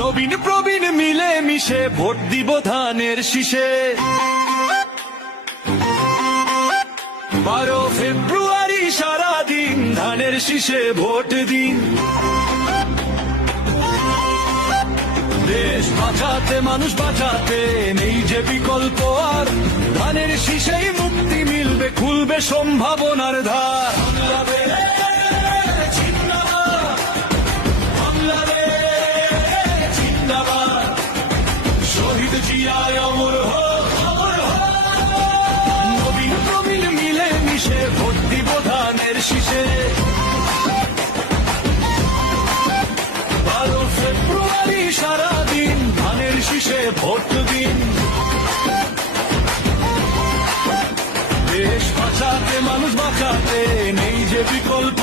নবীন প্রবীণ মিলে মিশে ভোট দিব ধানের শীষে। 12 ফেব্রুয়ারি সারাদিন ধানের শীষে ভোট দিন। দেশ বাঁচাতে মানুষ বাঁচাতে নেই যে বিকল্প আর, ধানের শীষেই মুক্তি মিলবে, খুলবে সম্ভাবনার দ্বার। শহীদ জিয়ায় অমর হোক, অমর হোক। নবীন প্রবীণ মিলে মিশে ভোট দিব ধানের শীষে। 12 ফেব্রুয়ারি সারাদিন ধানের শীষে ভোট দিন। দেশ বাঁচাতে মানুষ বাঁচাতে নেই যে বিকল্প